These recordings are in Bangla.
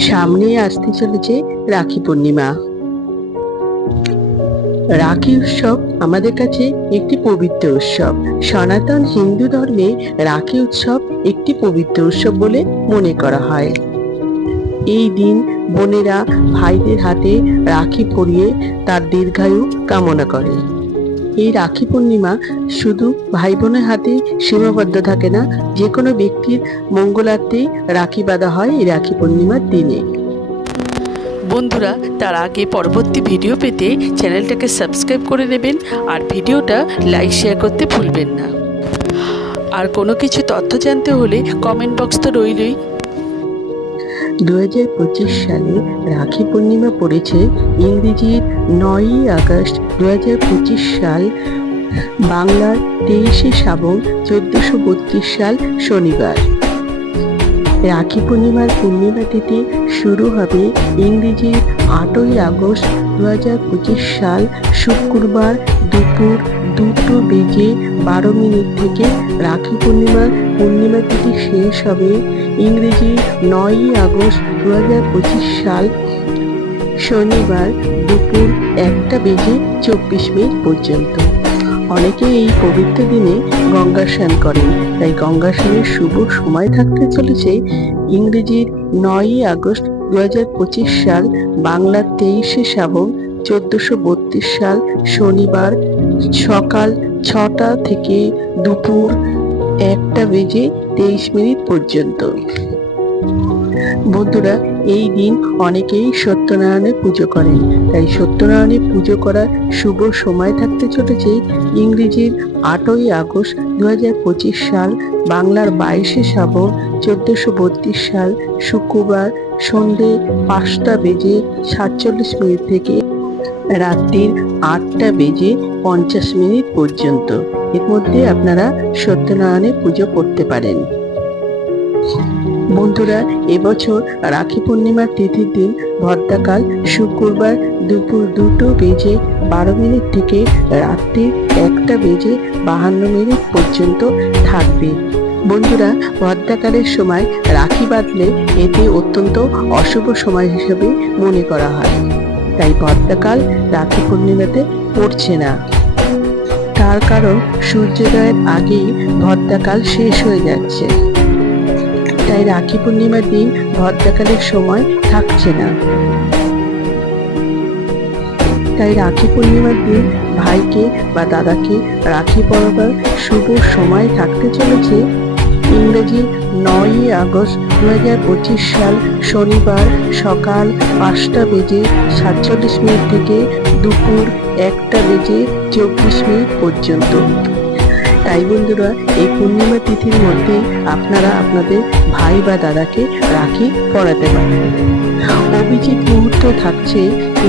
সামনে আসতে চলেছে রাখি পূর্ণিমা। রাখি উৎসব আমাদের কাছে একটি পবিত্র উৎসব। সনাতন হিন্দু ধর্মে রাখি উৎসব একটি পবিত্র উৎসব বলে মনে করা হয়। এই দিন বোনেরা ভাইদের হাতে রাখি পরিয়ে তার দীর্ঘায়ু কামনা করে। এই রাখি পূর্ণিমা শুধু ভাই বোনের হাতে সীমাবদ্ধ থাকে না যে কোনো ব্যক্তির মঙ্গলার্থেই রাখি বাঁধা হয় এই রাখি পূর্ণিমার দিনে। বন্ধুরা, তার আগে পরবর্তী ভিডিও পেতে চ্যানেলটাকে সাবস্ক্রাইব করে নেবেন আর ভিডিওটা লাইক, শেয়ার করতে ভুলবেন না। আর কোনো কিছু তথ্য জানতে হলে কমেন্ট বক্স তো রইলই। দু হাজার পঁচিশ সালে রাখি পূর্ণিমা পড়েছে ইংরেজির নয়ই আগস্ট দু হাজার পঁচিশ সাল, বাংলার তেইশে শ্রাবণ চোদ্দশো বত্রিশ সাল শনিবার। রাখি পূর্ণিমার পূর্ণিমা তিথি শুরু হবে ইংরেজির আটই আগস্ট দু হাজার পঁচিশ সাল শুক্রবার দুপুর দুটো বেজে বারো মিনিট থেকে রাখি পূর্ণিমার পূর্ণিমা তিথি শেষ হবে। ইংরেজি নয়ই আগস্ট দু হাজার পঁচিশ সাল, শনিবার দুপুর একটা বেজে চব্বিশ মিনিট পর্যন্ত। অনেকে এই পবিত্র দিনে গঙ্গা স্নান করেন, তাই গঙ্গা স্নানের শুভ সময় থাকতে চলেছে। ইংরেজির নয়ই আগস্ট দু হাজার পঁচিশ সাল, বাংলার তেইশে শ্রাবণ, চোদ্দশো সাল, শনিবার সকাল ছটা থেকে দুপুর একটা বেজে তেইশ মিনিট পর্যন্ত। বন্ধুরা, এই দিন অনেকেই সত্যনারায়ণের পুজো করেন। তাই সত্যনারায়ণের পুজো করার শুভ সময় থাকতে চলেছে ইংরেজির আটই আগস্ট দু হাজার পঁচিশ সাল, বাংলার বাইশে শ্রাবণ চোদ্দশো বত্রিশ সাল, শুক্রবার সন্ধে পাঁচটা বেজে সাতচল্লিশ মিনিট থেকে রাত্রির আটটা বেজে পঞ্চাশ মিনিট পর্যন্ত। এর মধ্যে আপনারা সত্যনারায়ণের পুজো করতে পারেন। বন্ধুরা, এবছর রাখি পূর্ণিমার তিথির দিন ভর্তাকাল শুক্রবার দুপুর দুটো বেজে বারো মিনিট থেকে রাত্রি একটা বেজে বাহান্ন মিনিট পর্যন্ত থাকবে। বন্ধুরা ভর্তাকালের সময় রাখি বাঁধলে এটি অত্যন্ত অশুভ সময় হিসেবে মনে করা হয়। তাই ভর্তাকাল রাখি পূর্ণিমাতে পড়ছে না। তার কারণ সূর্যোদয়ের আগেই ভর্তাকাল শেষ হয়ে যাচ্ছে। তাই রাখি পূর্ণিমার দিন ভদ্রাকালের সময় থাকছে না। তাই রাখি পূর্ণিমার দিন ভাইকে বা দাদাকে রাখি পরাবার শুভ সময় থাকতে চলেছে ইংরেজি নয়ই আগস্ট দু হাজার পঁচিশ সাল শনিবার সকাল পাঁচটা বেজে সাতচল্লিশ মিনিট থেকে দুপুর একটা বেজে চব্বিশ মিনিট পর্যন্ত। তাই বন্ধুরা, এই পূর্ণিমা তিথির মধ্যে আপনারা আপনাদের ভাই বা দাদাকে রাখি পড়াতে পারেন। অভিজিৎ মুহূর্ত থাকছে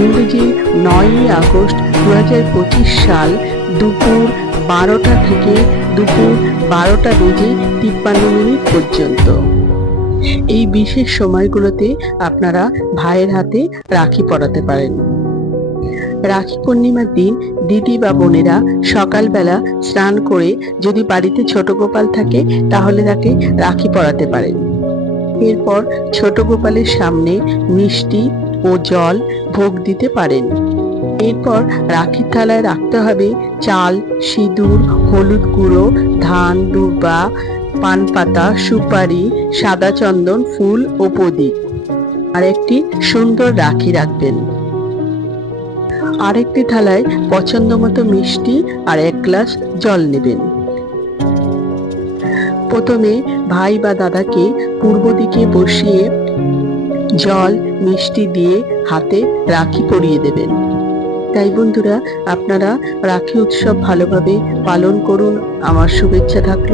ইংরেজি নয়ই আগস্ট দু হাজার পঁচিশ সাল দুপুর বারোটা থেকে দুপুর বারোটা বেজে তিপ্পান্ন মিনিট পর্যন্ত। এই বিশেষ সময়গুলোতে আপনারা ভাইয়ের হাতে রাখি পরাতে পারেন। রাখি পূর্ণিমার দিন দিদি বা বোনেরা সকালবেলা স্নান করে যদি বাড়িতে ছোট গোপাল থাকে তাহলে তাকে রাখি পরাতে পারেন। এরপর ছোট গোপালের সামনে মিষ্টি ও জল ভোগ দিতে পারেন। এরপর রাখির থালায় রাখতে হবে চাল, সিঁদুর, হলুদ গুঁড়ো, ধান, দুর্বা পান পাতা সুপারি, সাদা চন্দন, ফুল ও প্রদীপ। আর একটি সুন্দর রাখি রাখবেন। আরেকটি থালায় পছন্দ মতো মিষ্টি আর এক গ্লাস জল নেবেন। প্রথমে ভাই বা দাদাকে পূর্ব দিকে বসিয়ে জল, মিষ্টি দিয়ে হাতে রাখি পরিয়ে দেবেন। তাই বন্ধুরা আপনারা রাখি উৎসব ভালোভাবে পালন করুন। আমার শুভেচ্ছা থাকল।